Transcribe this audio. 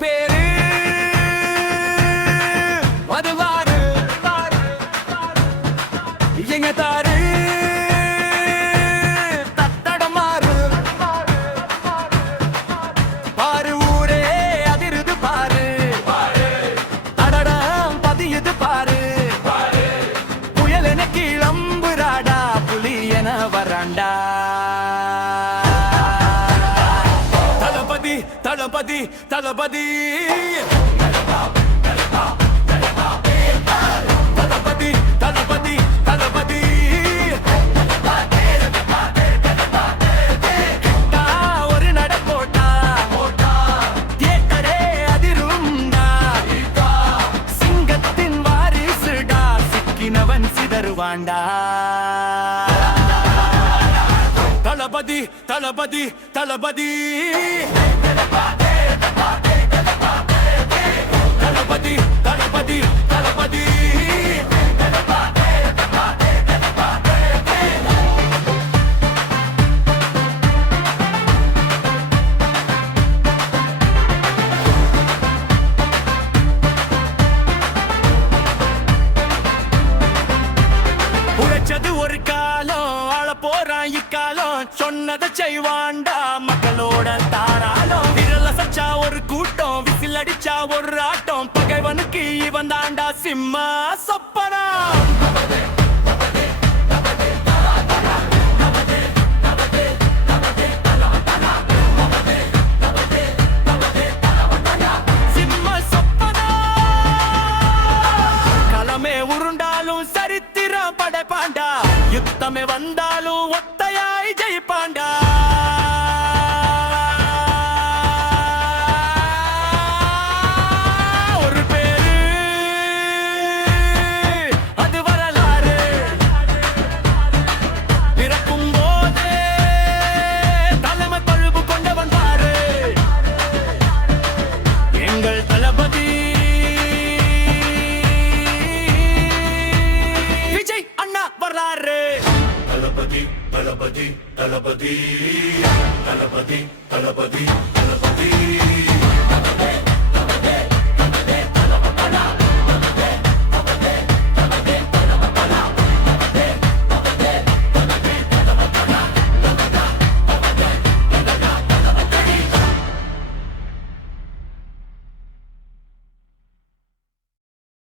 பேரு மதுவாரு எங்க தாரு தத்தடமாறு பாரு ஊரே அதிருது பாரு அடடம் பதியுது பாரு புயல் என கிளம்புறாடா புலி என வராண்டா தளபதி தளபதி தளபதி தளபதி தளபதி தளபதி ஒரு நட போட்டா தியேட்டரே அதிரும்டா சிங்கத்தின் வாரிசுடா சிக்கினவன் சிதறுவாண்டா தளபதி தளபதி தளபதி தளபதி தளபதி தளபதி உழைச்சது ஒரு காலம் ஆள போறான் இக்காலம் சொன்னதை செய்வாண்டா மக்களோட தாராளம் விரல சச்சா ஒரு கூட்டம் விசில் அடிச்சா ஒரு ஆட்டம் பகைவனுக்கு இவன் தாண்டா சிம்மா சொப்பனா சிம்மா சொப்பனா களமே உருண்டாலும் சரித்திரம் படைப்பாண்டா யுத்தமே வந்தாலும் ஒத்தையாய் ஜெயிப்பாண்டா ஒரு பேரு அது வரலாறு பிறக்கும் போதே தலைமை பழுவு கொண்டவன் பாரு எங்கள் தளபதி விஜய் அண்ணா வரலாறு தளபதி தளபதி தளபதி தளபதி தளபதி தளபதி